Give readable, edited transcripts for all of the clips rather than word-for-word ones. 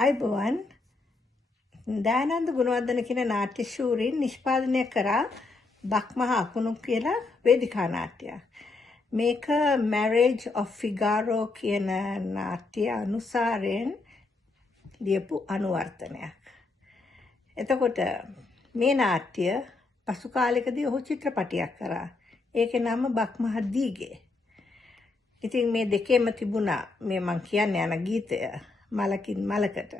අයිබෝවන් දයානන්ද ගුණවර්ධන කියන නාට්‍ය ශූරීන් නිෂ්පාදනය කරා බක්මහා අකුණු කියලා වේදිකා නාට්‍යයක්. මේක Marriage of Figaro කියන නාට්‍ය අනුසාරයෙන් ලියපු අනුවර්තනයක්. එතකොට මේ නාට්‍ය පසු කාලෙකදී ඔහු චිත්‍රපටයක් කරා. ඒකේ නම බක්මහා දීගේ. ඉතින් මේ දෙකේම තිබුණා මේ මං කියන්නේ යන ගීතය මලකින් මලකට.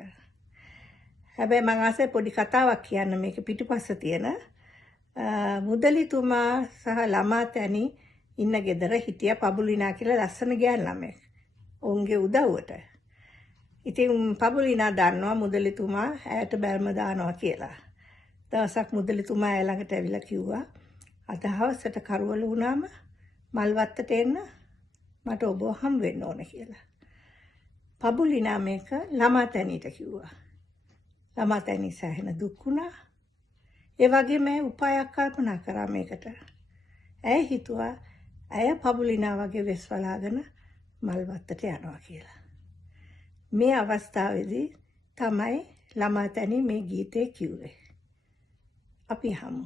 හැබැයි මං ආසයි පොඩි කතාවක් කියන්න මේක පිටුපස්ස තියෙන. මුදලිතුමා සහ ළමා තැනි ඉන්න ගෙදර හිටිය පබුලිනා කියලා ලස්සන ගෑන් ළමෙක්. ඔවුන්ගේ උදව්වට. ඉතින් පබුලිනා දන්නවා මුදලිතුමා ඇයට බැල්ම දානවා කියලා. දවසක් මුදලිතුමා ඇය ළඟට ඇවිල්ලා කිව්වා අද හවසට කරවල වුණාම මල්වත්තට එන්න මට ඔබව හම් වෙන්න ඕන කියලා. පබුලිනා මේක ළමා තැනිට කිව්වා. ළමා තැනි සෑහෙන දුක් වුණා. ඒ වගේම උපායක් කල්පනා කරා මේකට. ඇය හිතුවා ඇය පබුලිනා වගේ වෙස් වලාගෙන මල්වත්තට යනවා කියලා. මේ අවස්ථාවේදී තමයි ළමා තැනි මේ ගීතේ කිව්වේ. අපි හමු.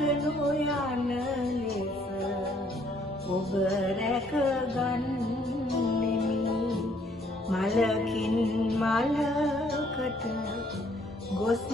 නොයන ලෙස ඔබ රැකගන්නෙමි. මලකින් මලකට ගොස්